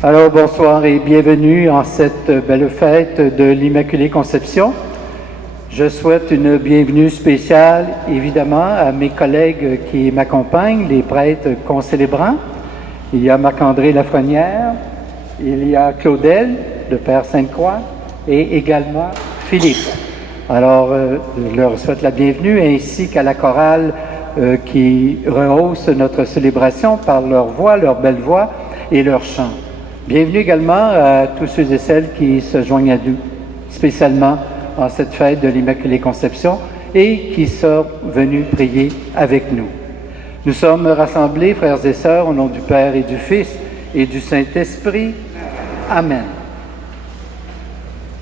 Alors bonsoir et bienvenue en cette belle fête de l'Immaculée Conception. Je souhaite une bienvenue spéciale évidemment à mes collègues qui m'accompagnent, les prêtres concélébrants. Il y a Marc-André Lafrenière, il y a Claudel, le Père Sainte-Croix et également Philippe. Alors je leur souhaite la bienvenue ainsi qu'à la chorale qui rehausse notre célébration par leur voix, leur belle voix et leur chant. Bienvenue également à tous ceux et celles qui se joignent à nous, spécialement en cette fête de l'Immaculée Conception et qui sont venus prier avec nous. Nous sommes rassemblés, frères et sœurs, au nom du Père et du Fils et du Saint-Esprit. Amen.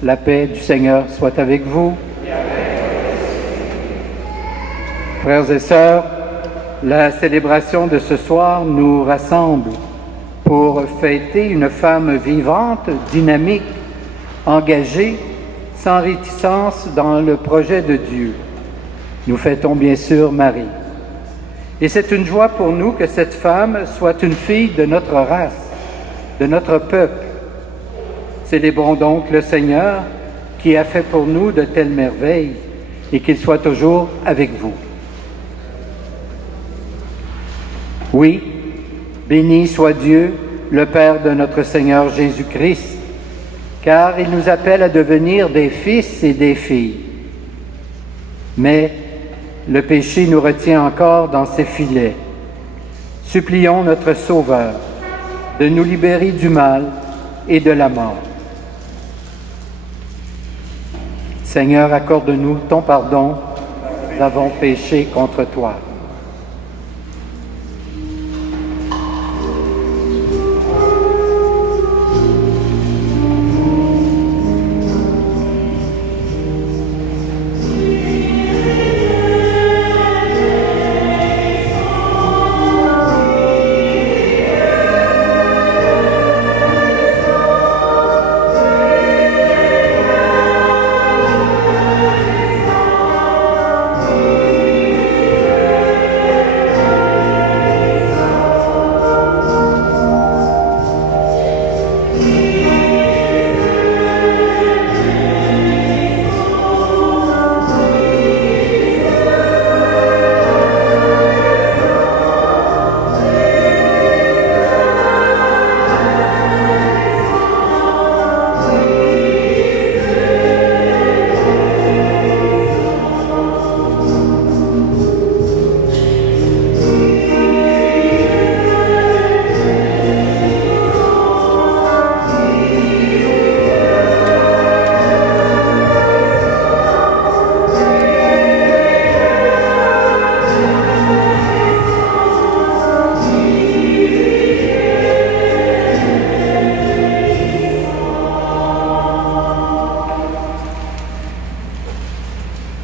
La paix du Seigneur soit avec vous. Frères et sœurs, la célébration de ce soir nous rassemble pour fêter une femme vivante, dynamique, engagée, sans réticence dans le projet de Dieu. Nous fêtons bien sûr Marie. Et c'est une joie pour nous que cette femme soit une fille de notre race, de notre peuple. Célébrons donc le Seigneur qui a fait pour nous de telles merveilles et qu'il soit toujours avec vous. Oui, béni soit Dieu, le Père de notre Seigneur Jésus-Christ, car il nous appelle à devenir des fils et des filles. Mais le péché nous retient encore dans ses filets. Supplions notre Sauveur de nous libérer du mal et de la mort. Seigneur, accorde-nous ton pardon, nous avons péché contre toi.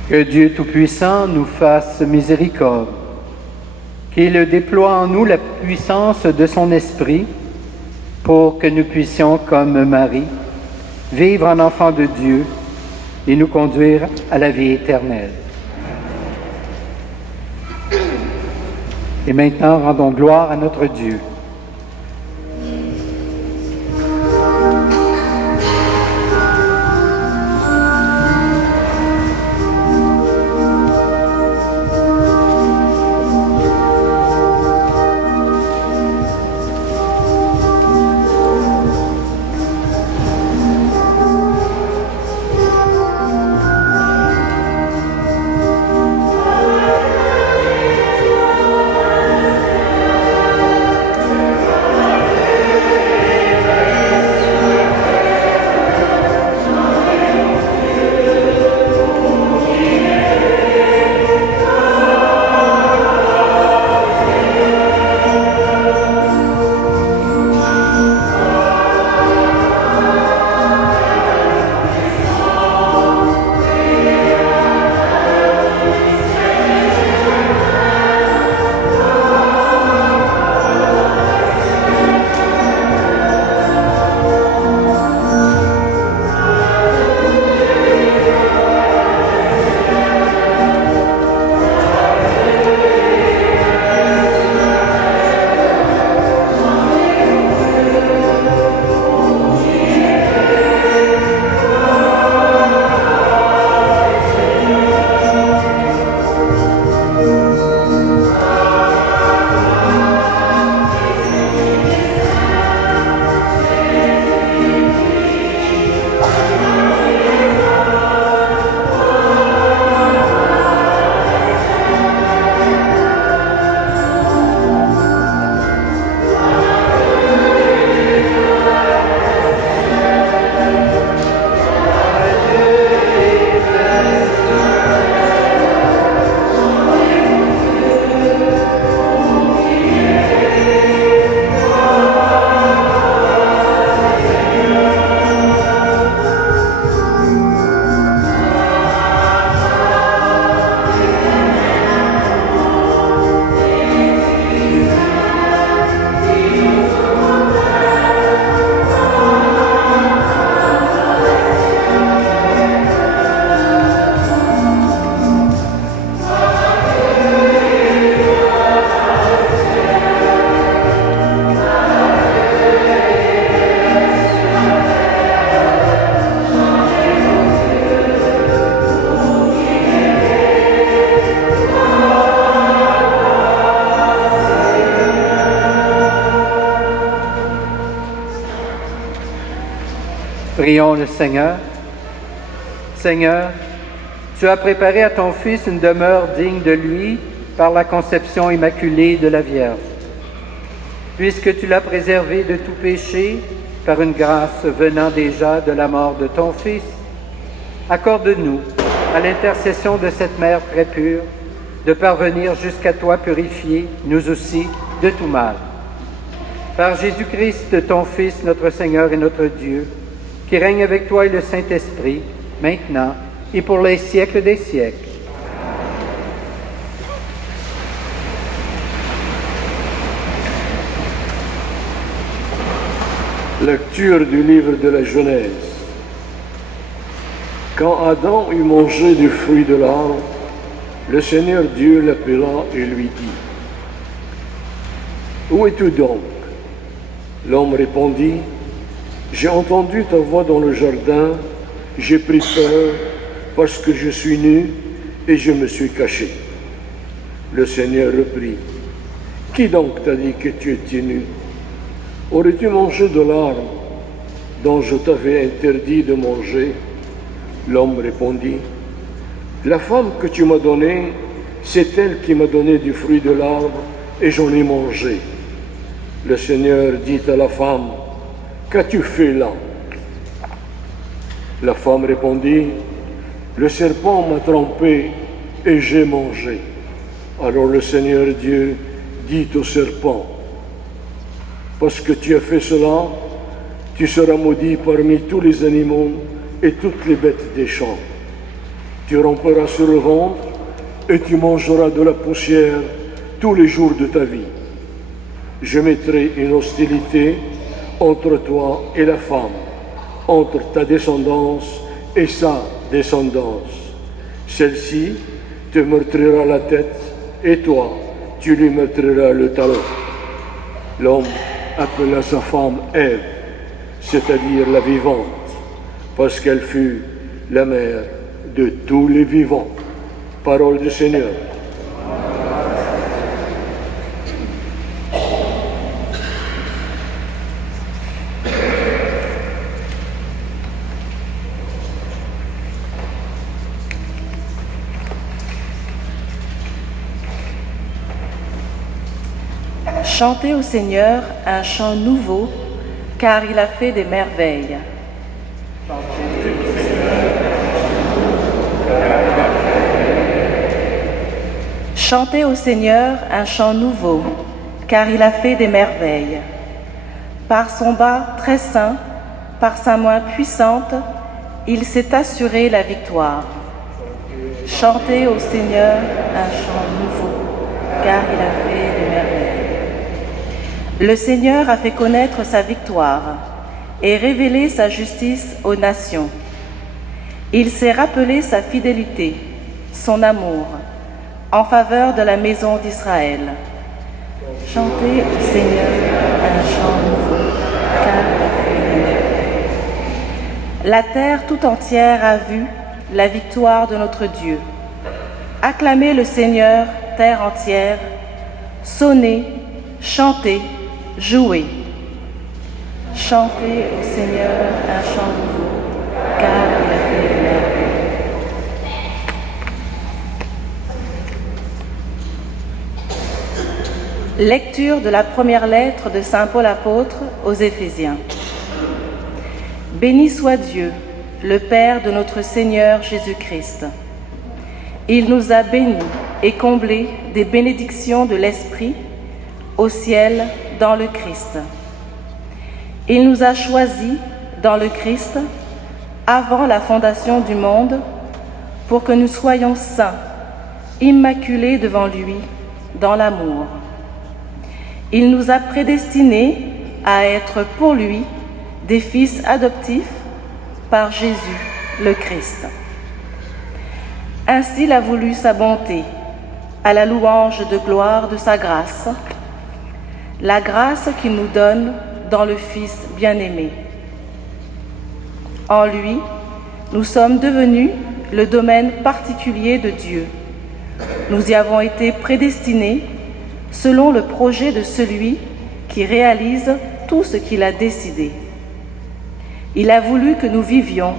Que Dieu Tout-Puissant nous fasse miséricorde, qu'il déploie en nous la puissance de son Esprit pour que nous puissions, comme Marie, vivre en enfants de Dieu et nous conduire à la vie éternelle. Et maintenant, rendons gloire à notre Dieu. Prions le Seigneur. Seigneur, tu as préparé à ton Fils une demeure digne de lui par la conception immaculée de la Vierge. Puisque tu l'as préservé de tout péché par une grâce venant déjà de la mort de ton Fils, accorde-nous, à l'intercession de cette Mère très pure, de parvenir jusqu'à toi purifier, nous aussi, de tout mal. Par Jésus-Christ, ton Fils, notre Seigneur et notre Dieu, qui règne avec toi et le Saint-Esprit, maintenant et pour les siècles des siècles. Lecture du livre de la Genèse. Quand Adam eut mangé du fruit de l'arbre, le Seigneur Dieu l'appela et lui dit : « Où es-tu donc ? » L'homme répondit : « J'ai entendu ta voix dans le jardin, j'ai pris peur parce que je suis nu et je me suis caché. » Le Seigneur reprit : « Qui donc t'a dit que tu étais nu ? Aurais-tu mangé de l'arbre dont je t'avais interdit de manger ? » L'homme répondit : « La femme que tu m'as donnée, c'est elle qui m'a donné du fruit de l'arbre et j'en ai mangé. » Le Seigneur dit à la femme : « Qu'as-tu fait là ?» La femme répondit : « Le serpent m'a trompé et j'ai mangé. » Alors le Seigneur Dieu dit au serpent : « Parce que tu as fait cela, tu seras maudit parmi tous les animaux et toutes les bêtes des champs. Tu ramperas sur le ventre et tu mangeras de la poussière tous les jours de ta vie. Je mettrai une hostilité entre toi et la femme, entre ta descendance et sa descendance. Celle-ci te meurtrira la tête et toi, tu lui meurtriras le talon. » L'homme appela sa femme Ève, c'est-à-dire la vivante, parce qu'elle fut la mère de tous les vivants. Parole du Seigneur. Chantez au Seigneur un chant nouveau, car il a fait des merveilles. Chantez au Seigneur un chant nouveau, car il a fait des merveilles. Par son bras très saint, par sa main puissante, il s'est assuré la victoire. Chantez au Seigneur un chant nouveau, car il a fait des merveilles. Le Seigneur a fait connaître sa victoire et révélé sa justice aux nations. Il s'est rappelé sa fidélité, son amour, en faveur de la maison d'Israël. Chantez au Seigneur un chant nouveau, car il a fait des merveilles. La terre tout entière a vu la victoire de notre Dieu. Acclamez le Seigneur, terre entière, sonnez, chantez, jouez. Chantez au Seigneur un chant nouveau, car il a fait des merveilles. Lecture de la première lettre de saint Paul apôtre aux Éphésiens. Béni soit Dieu, le Père de notre Seigneur Jésus-Christ. Il nous a bénis et comblés des bénédictions de l'Esprit au ciel dans le Christ. Il nous a choisis dans le Christ avant la fondation du monde pour que nous soyons saints, immaculés devant lui dans l'amour. Il nous a prédestinés à être pour lui des fils adoptifs par Jésus le Christ. Ainsi il a voulu sa bonté, à la louange de gloire de sa grâce, la grâce qu'il nous donne dans le Fils bien-aimé. En lui, nous sommes devenus le domaine particulier de Dieu. Nous y avons été prédestinés selon le projet de celui qui réalise tout ce qu'il a décidé. Il a voulu que nous vivions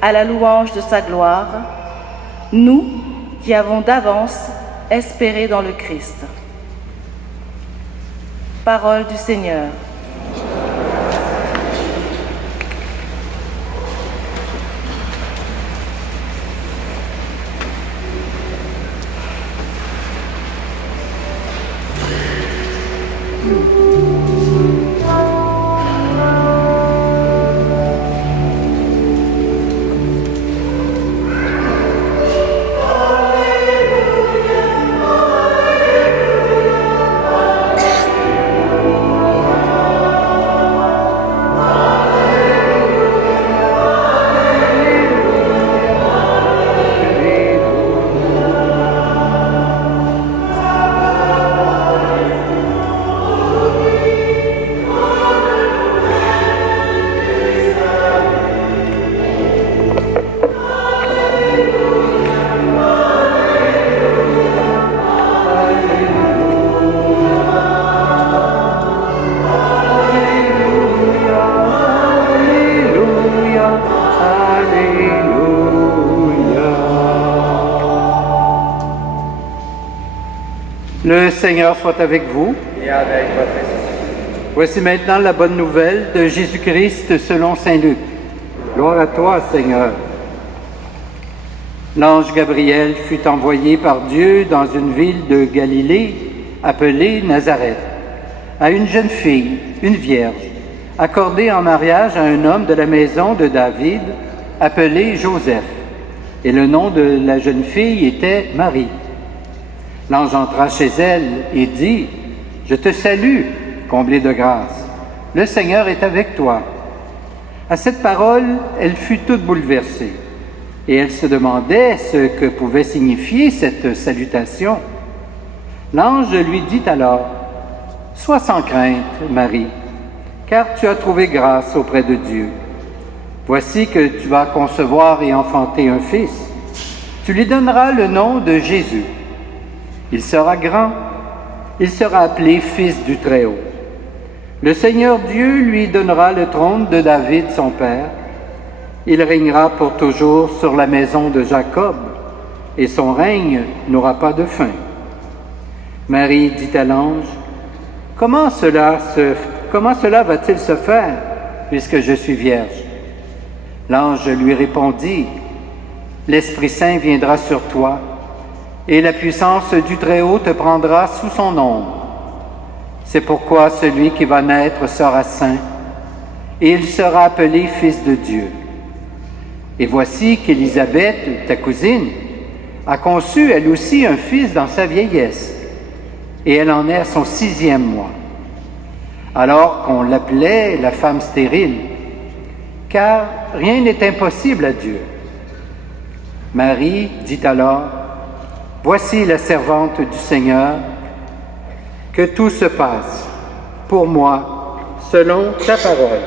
à la louange de sa gloire, nous qui avons d'avance espéré dans le Christ. Parole du Seigneur. Le Seigneur soit avec vous. Et avec votre esprit. Voici maintenant la bonne nouvelle de Jésus-Christ selon saint Luc. Gloire à toi, Seigneur. L'ange Gabriel fut envoyé par Dieu dans une ville de Galilée appelée Nazareth, à une jeune fille, une vierge, accordée en mariage à un homme de la maison de David, appelé Joseph. Et le nom de la jeune fille était Marie. L'ange entra chez elle et dit, « Je te salue, comblée de grâce. Le Seigneur est avec toi. » À cette parole, elle fut toute bouleversée, et elle se demandait ce que pouvait signifier cette salutation. L'ange lui dit alors, « Sois sans crainte, Marie, car tu as trouvé grâce auprès de Dieu. Voici que tu vas concevoir et enfanter un fils. Tu lui donneras le nom de Jésus. Il sera grand, il sera appelé Fils du Très-Haut. Le Seigneur Dieu lui donnera le trône de David, son père. Il régnera pour toujours sur la maison de Jacob, et son règne n'aura pas de fin. » Marie dit à l'ange, « Comment cela va-t-il se faire, puisque je suis vierge? » L'ange lui répondit, « L'Esprit Saint viendra sur toi, et la puissance du Très-Haut te prendra sous son ombre. C'est pourquoi celui qui va naître sera saint, et il sera appelé Fils de Dieu. Et voici qu'Élisabeth, ta cousine, a conçu elle aussi un fils dans sa vieillesse, et elle en est à son 6e mois, alors qu'on l'appelait la femme stérile, car rien n'est impossible à Dieu. Marie dit alors, « Voici la servante du Seigneur, que tout se passe pour moi selon ta parole. »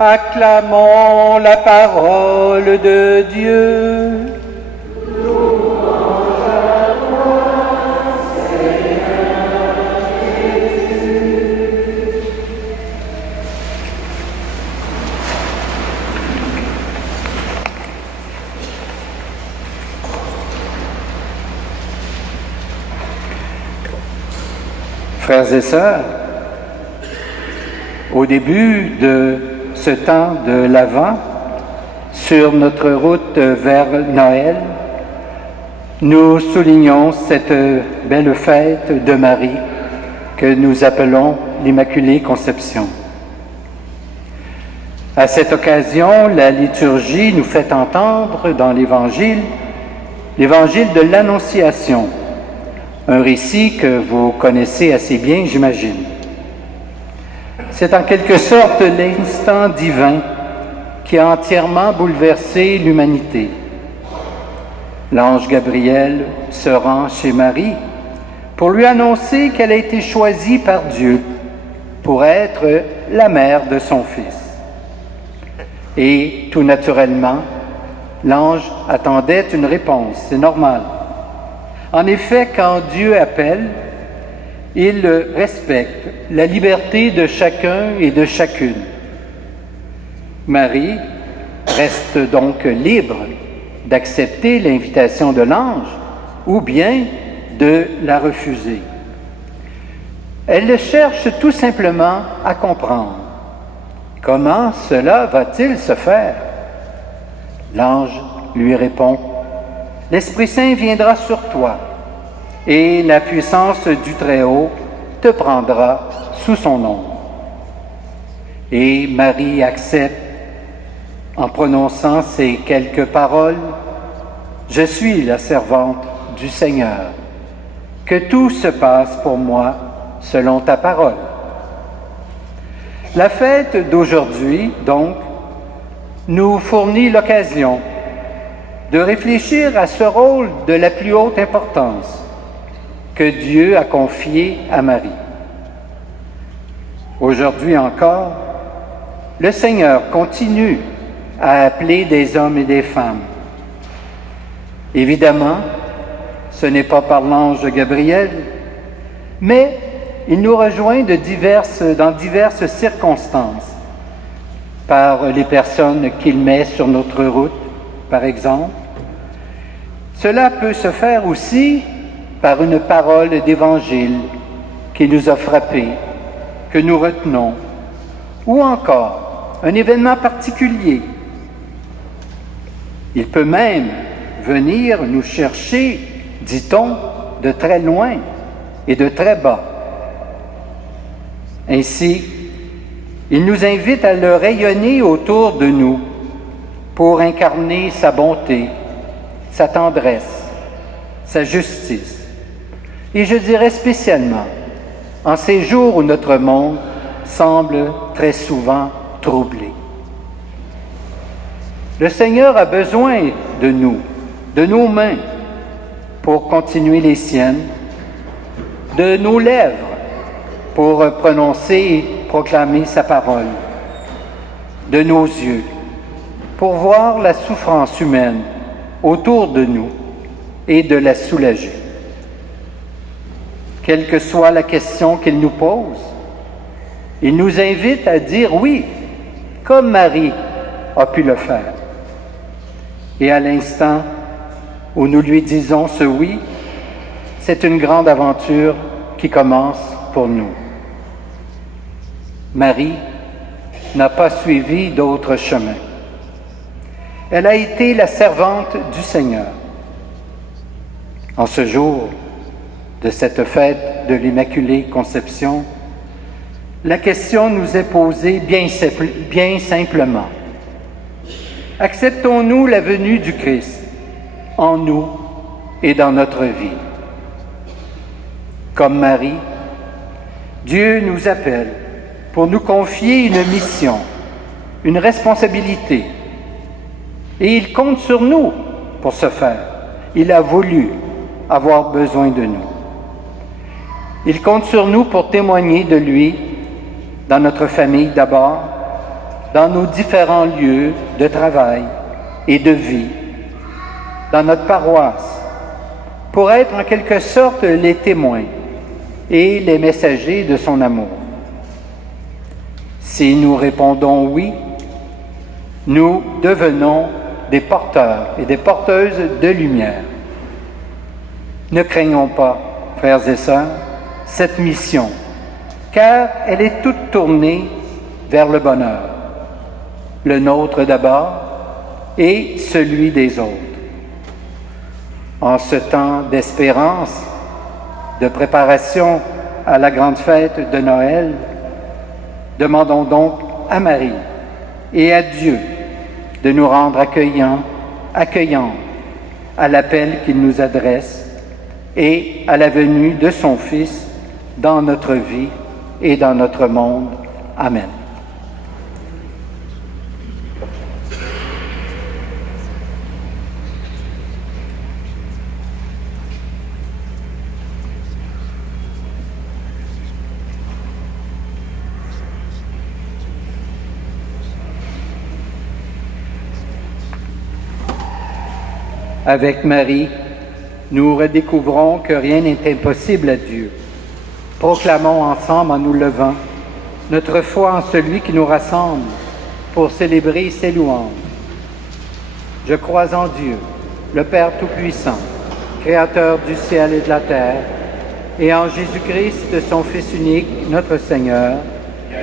Acclamons la parole de Dieu. Frères et sœurs, au début de ce temps de l'Avent, sur notre route vers Noël, nous soulignons cette belle fête de Marie que nous appelons l'Immaculée Conception. À cette occasion, la liturgie nous fait entendre dans l'Évangile de l'Annonciation, un récit que vous connaissez assez bien, j'imagine. C'est en quelque sorte l'instant divin qui a entièrement bouleversé l'humanité. L'ange Gabriel se rend chez Marie pour lui annoncer qu'elle a été choisie par Dieu pour être la mère de son fils. Et tout naturellement, l'ange attendait une réponse, c'est normal. En effet, quand Dieu appelle, il respecte la liberté de chacun et de chacune. Marie reste donc libre d'accepter l'invitation de l'ange ou bien de la refuser. Elle cherche tout simplement à comprendre. Comment cela va-t-il se faire? L'ange lui répond, « L'Esprit Saint viendra sur toi, et la puissance du Très-Haut te prendra sous son ombre. » Et Marie accepte en prononçant ces quelques paroles, « Je suis la servante du Seigneur, que tout se passe pour moi selon ta parole. » La fête d'aujourd'hui, donc, nous fournit l'occasion de réfléchir à ce rôle de la plus haute importance que Dieu a confié à Marie. Aujourd'hui encore, le Seigneur continue à appeler des hommes et des femmes. Évidemment, ce n'est pas par l'ange Gabriel, mais il nous rejoint dans diverses circonstances, par les personnes qu'il met sur notre route, par exemple. Cela peut se faire aussi par une parole d'Évangile qui nous a frappés, que nous retenons, ou encore un événement particulier. Il peut même venir nous chercher, dit-on, de très loin et de très bas. Ainsi, il nous invite à le rayonner autour de nous pour incarner sa bonté, sa tendresse, sa justice. Et je dirais spécialement en ces jours où notre monde semble très souvent troublé. Le Seigneur a besoin de nous, de nos mains, pour continuer les siennes, de nos lèvres, pour prononcer et proclamer sa parole, de nos yeux, pour voir la souffrance humaine autour de nous et de la soulager. Quelle que soit la question qu'il nous pose, il nous invite à dire oui, comme Marie a pu le faire. Et à l'instant où nous lui disons ce oui, c'est une grande aventure qui commence pour nous. Marie n'a pas suivi d'autre chemin. Elle a été la servante du Seigneur. En ce jour de cette fête de l'Immaculée Conception, la question nous est posée bien simplement. Acceptons-nous la venue du Christ en nous et dans notre vie? Comme Marie, Dieu nous appelle pour nous confier une mission, une responsabilité. Et il compte sur nous pour ce faire. Il a voulu avoir besoin de nous. Il compte sur nous pour témoigner de lui dans notre famille d'abord, dans nos différents lieux de travail et de vie, dans notre paroisse, pour être en quelque sorte les témoins et les messagers de son amour. Si nous répondons oui, nous devenons des porteurs et des porteuses de lumière. Ne craignons pas, frères et sœurs, cette mission, car elle est toute tournée vers le bonheur, le nôtre d'abord et celui des autres. En ce temps d'espérance, de préparation à la grande fête de Noël, demandons donc à Marie et à Dieu de nous rendre accueillants à l'appel qu'il nous adresse et à la venue de son Fils dans notre vie et dans notre monde. Amen. Avec Marie, nous redécouvrons que rien n'est impossible à Dieu. Proclamons ensemble en nous levant notre foi en celui qui nous rassemble pour célébrer ses louanges. Je crois en Dieu, le Père Tout-Puissant, Créateur du ciel et de la terre, et en Jésus-Christ, son Fils unique, notre Seigneur,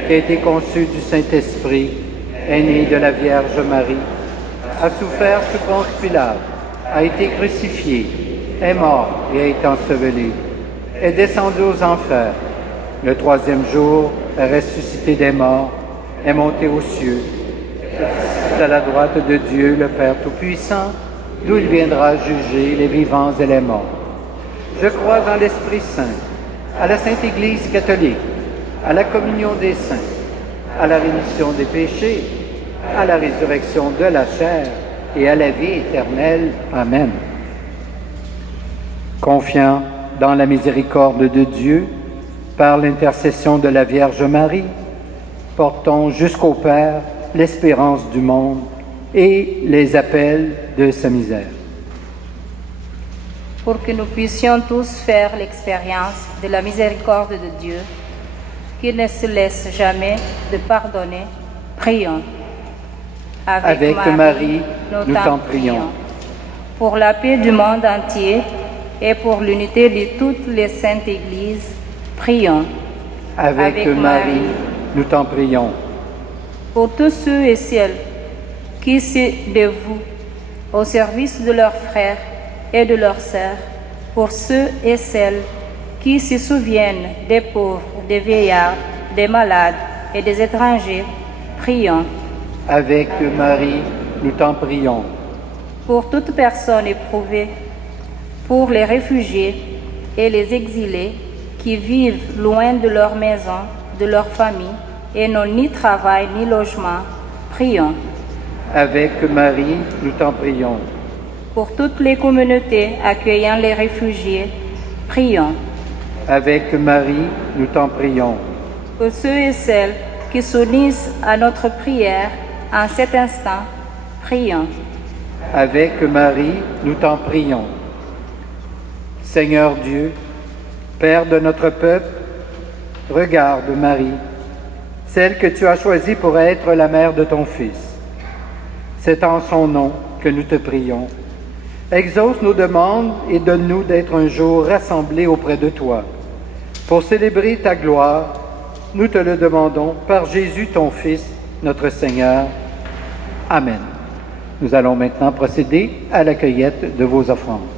qui a été conçu du Saint-Esprit, est né de la Vierge Marie, a souffert sous Ponce Pilate, a été crucifié, est mort et a été enseveli, est descendu aux enfers. Le troisième jour, est ressuscité des morts, est monté aux cieux, est à la droite de Dieu, le Père Tout-Puissant, d'où il viendra juger les vivants et les morts. Je crois en l'Esprit Saint, à la Sainte Église catholique, à la communion des saints, à la rémission des péchés, à la résurrection de la chair et à la vie éternelle. Amen. Confiant dans la miséricorde de Dieu, par l'intercession de la Vierge Marie, portons jusqu'au Père l'espérance du monde et les appels de sa misère. Pour que nous puissions tous faire l'expérience de la miséricorde de Dieu, qui ne se laisse jamais de pardonner, prions. Avec Marie, nous t'en prions. Pour la paix du monde entier et pour l'unité de toutes les saintes églises, prions. Avec Marie, nous t'en prions. Pour tous ceux et celles qui se dévouent au service de leurs frères et de leurs sœurs, pour ceux et celles qui se souviennent des pauvres, des vieillards, des malades et des étrangers, prions. Avec Marie, nous t'en prions. Pour toute personne éprouvée, pour les réfugiés et les exilés qui vivent loin de leur maison, de leur famille, et n'ont ni travail ni logement, prions. Avec Marie, nous t'en prions. Pour toutes les communautés accueillant les réfugiés, prions. Avec Marie, nous t'en prions. Pour ceux et celles qui s'unissent à notre prière en cet instant, prions. Avec Marie, nous t'en prions. Seigneur Dieu, Père de notre peuple, regarde Marie, celle que tu as choisie pour être la mère de ton Fils. C'est en son nom que nous te prions. Exauce nos demandes et donne-nous d'être un jour rassemblés auprès de toi. Pour célébrer ta gloire, nous te le demandons par Jésus ton Fils, notre Seigneur. Amen. Nous allons maintenant procéder à la cueillette de vos offrandes.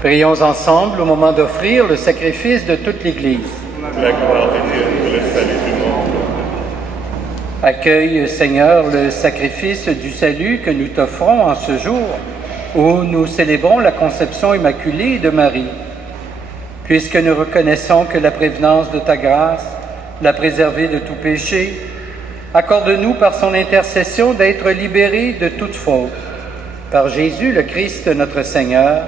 Prions ensemble au moment d'offrir le sacrifice de toute l'Église. La gloire de Dieu pour le salut du monde. Accueille, Seigneur, le sacrifice du salut que nous t'offrons en ce jour où nous célébrons la conception immaculée de Marie. Puisque nous reconnaissons que la prévenance de ta grâce l'a préservée de tout péché, accorde-nous par son intercession d'être libérés de toute faute. Par Jésus, le Christ, notre Seigneur.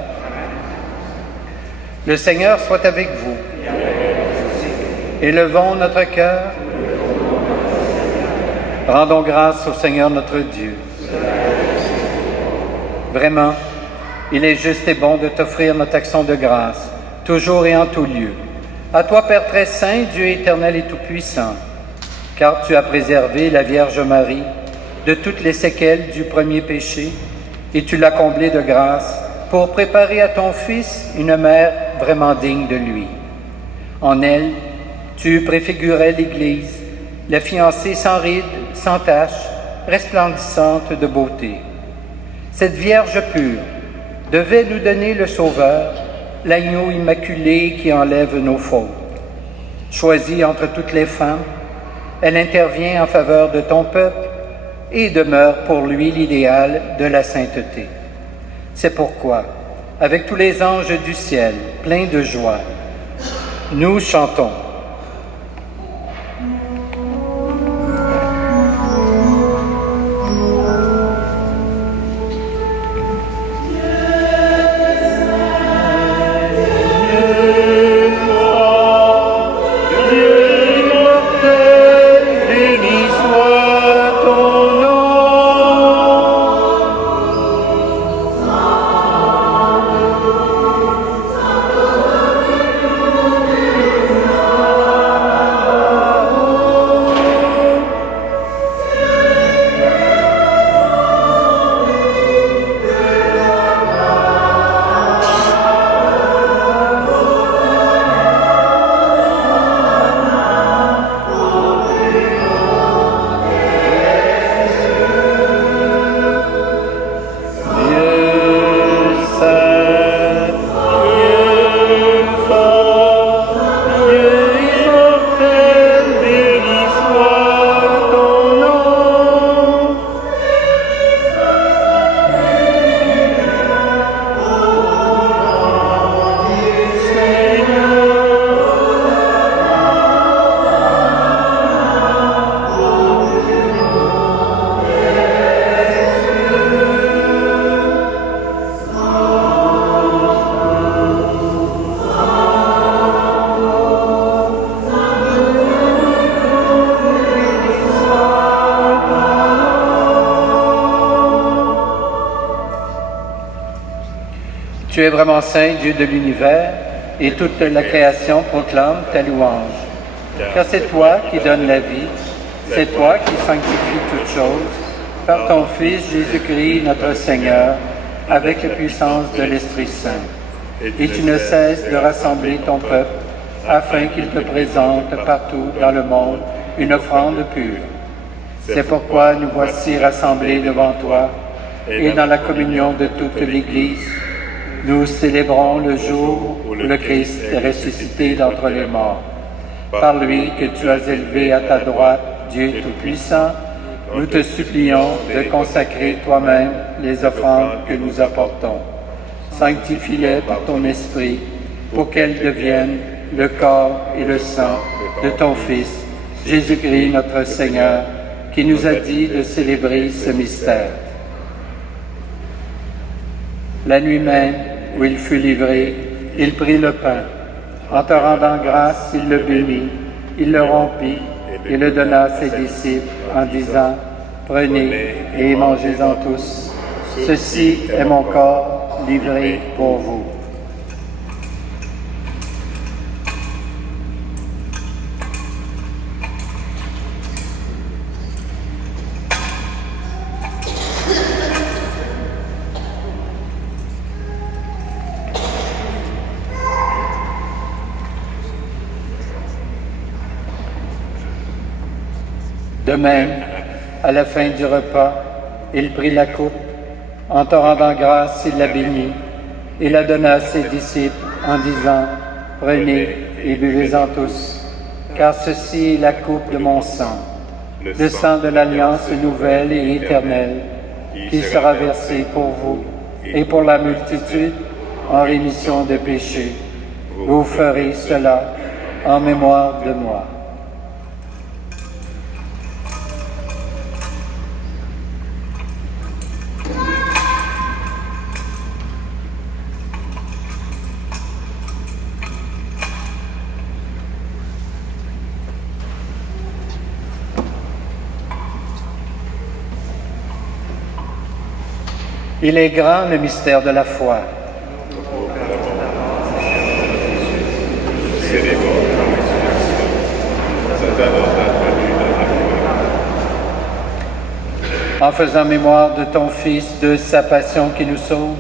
Le Seigneur soit avec vous. Élevons notre cœur. Rendons grâce au Seigneur notre Dieu. Vraiment, il est juste et bon de t'offrir notre action de grâce, toujours et en tout lieu. À toi, Père très saint, Dieu éternel et tout-puissant, car tu as préservé la Vierge Marie de toutes les séquelles du premier péché, et tu l'as comblée de grâce pour préparer à ton Fils une mère vraiment digne de lui. En elle, tu préfigurais l'Église, la fiancée sans rides, sans tache, resplendissante de beauté. Cette Vierge pure devait nous donner le Sauveur, l'agneau immaculé qui enlève nos fautes. Choisie entre toutes les femmes, elle intervient en faveur de ton peuple et demeure pour lui l'idéal de la sainteté. C'est pourquoi, avec tous les anges du ciel, pleins de joie, nous chantons. Tu es vraiment saint, Dieu de l'univers, et toute la création proclame ta louange. Car c'est toi qui donnes la vie, c'est toi qui sanctifies toutes choses, par ton Fils Jésus-Christ, notre Seigneur, avec la puissance de l'Esprit Saint. Et tu ne cesses de rassembler ton peuple, afin qu'il te présente partout dans le monde une offrande pure. C'est pourquoi nous voici rassemblés devant toi, et dans la communion de toute l'Église, nous célébrons le jour où le Christ est ressuscité d'entre les morts. Par lui que tu as élevé à ta droite, Dieu Tout-Puissant, nous te supplions de consacrer toi-même les offrandes que nous apportons. Sanctifie-les par ton Esprit, pour qu'elles deviennent le corps et le sang de ton Fils, Jésus-Christ notre Seigneur, qui nous a dit de célébrer ce mystère. La nuit même où il fut livré, il prit le pain. En te rendant grâce, il le bénit, il le rompit et le donna à ses disciples en disant, « Prenez et mangez-en tous. Ceci est mon corps livré pour vous. » De même, à la fin du repas, il prit la coupe. En te rendant grâce, il la bénit. et la donna à ses disciples en disant, « Prenez et buvez-en tous, car ceci est la coupe de mon sang, le sang de l'alliance nouvelle et éternelle, qui sera versé pour vous et pour la multitude en rémission de péchés. Vous ferez cela en mémoire de moi. » Il est grand le mystère de la foi. En faisant mémoire de ton Fils, de sa passion qui nous sauve,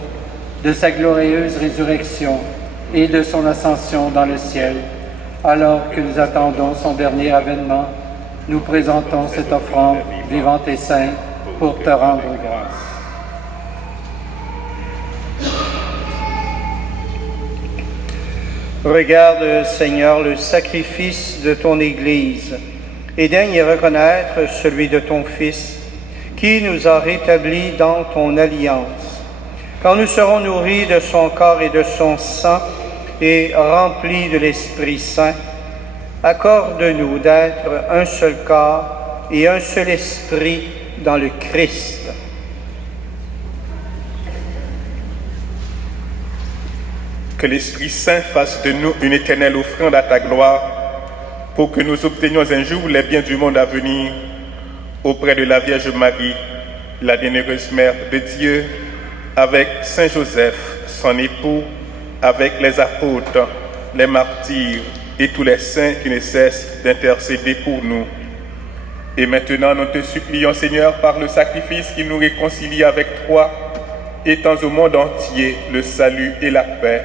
de sa glorieuse résurrection et de son ascension dans le ciel, alors que nous attendons son dernier avènement, nous présentons cette offrande vivante et sainte pour te rendre grâce. Regarde, Seigneur, le sacrifice de ton Église et daigne y reconnaître celui de ton Fils, qui nous a rétablis dans ton alliance. Quand nous serons nourris de son corps et de son sang et remplis de l'Esprit Saint, accorde-nous d'être un seul corps et un seul esprit dans le Christ. Que l'Esprit Saint fasse de nous une éternelle offrande à ta gloire, pour que nous obtenions un jour les biens du monde à venir, auprès de la Vierge Marie, la bienheureuse Mère de Dieu, avec Saint Joseph, son époux, avec les apôtres, les martyrs et tous les saints qui ne cessent d'intercéder pour nous. Et maintenant, nous te supplions, Seigneur, par le sacrifice qui nous réconcilie avec toi, étends au monde entier le salut et la paix.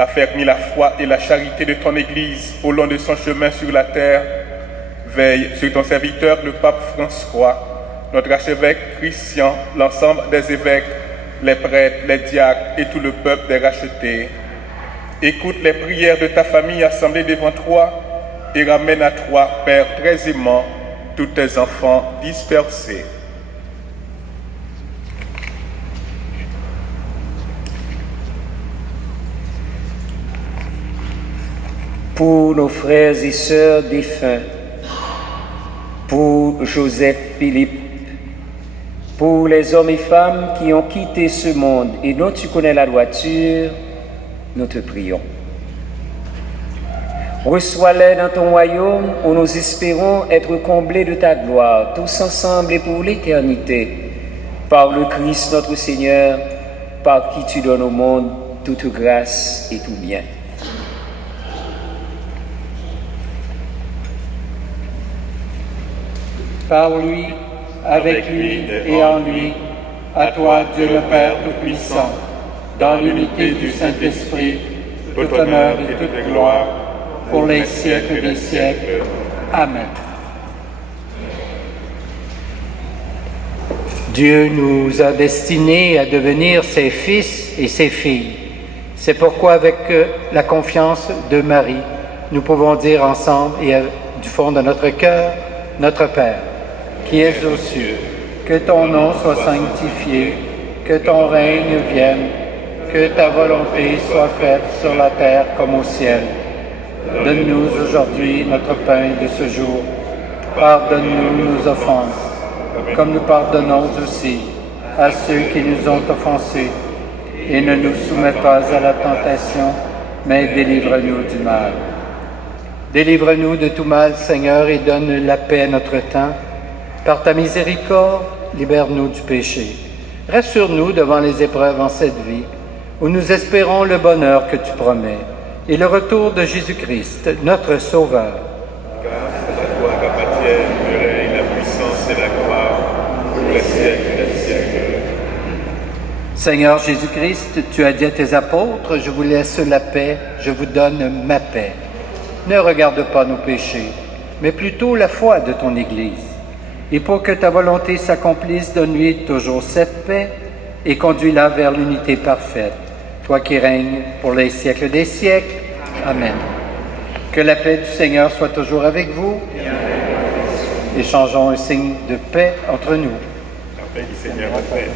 Affermis la foi et la charité de ton Église au long de son chemin sur la terre. Veille sur ton serviteur, le pape François, notre archevêque Christian, l'ensemble des évêques, les prêtres, les diacres et tout le peuple des rachetés. Écoute les prières de ta famille assemblée devant toi et ramène à toi, Père très aimant, tous tes enfants dispersés. Pour nos frères et sœurs défunts, pour Joseph Philippe, pour les hommes et femmes qui ont quitté ce monde et dont tu connais la droiture, nous te prions. Reçois-les dans ton royaume où nous espérons être comblés de ta gloire, tous ensemble et pour l'éternité, par le Christ notre Seigneur, par qui tu donnes au monde toute grâce et tout bien. Par lui, avec lui et en lui, à toi, Dieu le Père Tout-Puissant, dans l'unité du Saint-Esprit, tout honneur et toute gloire, pour les siècles des siècles. Amen. Dieu nous a destinés à devenir ses fils et ses filles. C'est pourquoi, avec la confiance de Marie, nous pouvons dire ensemble et du fond de notre cœur, Notre Père, qui es aux cieux, que ton nom soit sanctifié, que ton règne vienne, que ta volonté soit faite sur la terre comme au ciel. Donne-nous aujourd'hui notre pain de ce jour. Pardonne-nous nos offenses, comme nous pardonnons aussi à ceux qui nous ont offensés. Et ne nous soumets pas à la tentation, mais délivre-nous du mal. Délivre-nous de tout mal, Seigneur, et donne la paix à notre temps. Par ta miséricorde, libère-nous du péché. Rassure-nous devant les épreuves en cette vie, où nous espérons le bonheur que tu promets, et le retour de Jésus-Christ, notre Sauveur. Grâce à toi, Papa Dieu, le règne, la puissance et la gloire, pour les siècles des siècles. Seigneur Jésus-Christ, tu as dit à tes apôtres, je vous laisse la paix, je vous donne ma paix. Ne regarde pas nos péchés, mais plutôt la foi de ton Église. Et pour que ta volonté s'accomplisse, donne-lui toujours cette paix et conduis-la vers l'unité parfaite. toi qui règnes pour les siècles des siècles. Amen. Que la paix du Seigneur soit toujours avec vous. Échangeons un signe de paix entre nous. La paix du Seigneur, la paix.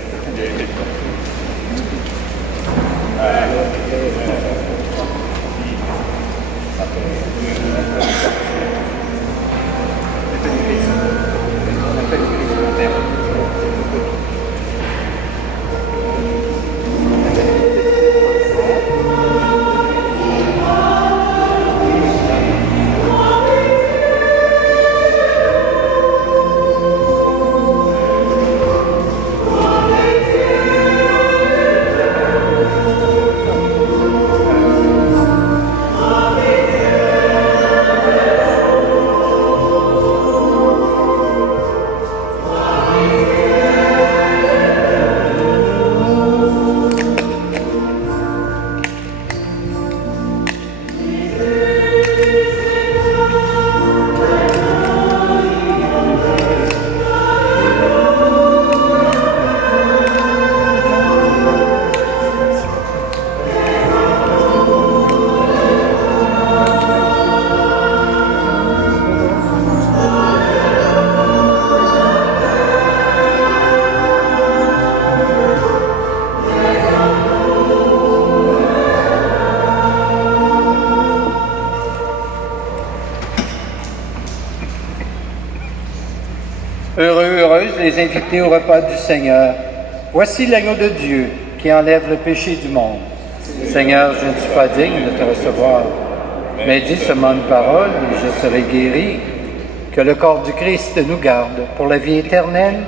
Heureux, heureuses les invités au repas du Seigneur. Voici l'agneau de Dieu qui enlève le péché du monde. Seigneur, je ne suis pas digne de te recevoir, mais dis seulement une parole et je serai guéri. Que le corps du Christ nous garde pour la vie éternelle.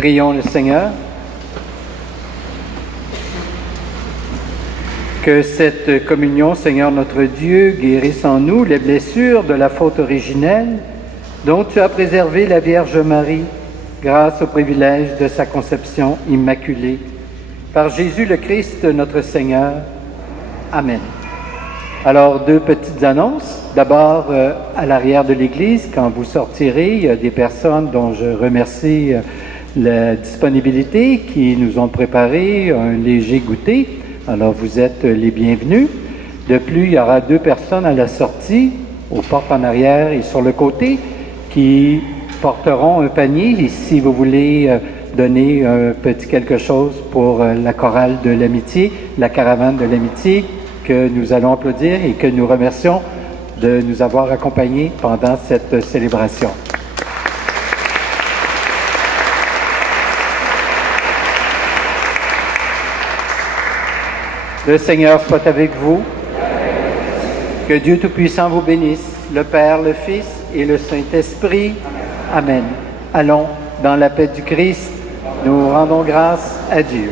Prions le Seigneur. Que cette communion, Seigneur notre Dieu, guérisse en nous les blessures de la faute originelle dont tu as préservé la Vierge Marie grâce au privilège de sa conception immaculée. Par Jésus le Christ, notre Seigneur. Amen. Alors, deux petites annonces. D'abord, à l'arrière de l'Église, quand vous sortirez, il y a des personnes dont je remercie la disponibilité qui nous ont préparé un léger goûter. Alors, vous êtes les bienvenus. De plus, il y aura deux personnes à la sortie, aux portes en arrière et sur le côté, qui porteront un panier. Et si vous voulez donner un petit quelque chose pour la chorale de l'amitié, la caravane de l'amitié, que nous allons applaudir et que nous remercions de nous avoir accompagnés pendant cette célébration. Le Seigneur soit avec vous. Que Dieu Tout-Puissant vous bénisse, le Père, le Fils et le Saint-Esprit. Amen. Allons dans la paix du Christ. Nous rendons grâce à Dieu.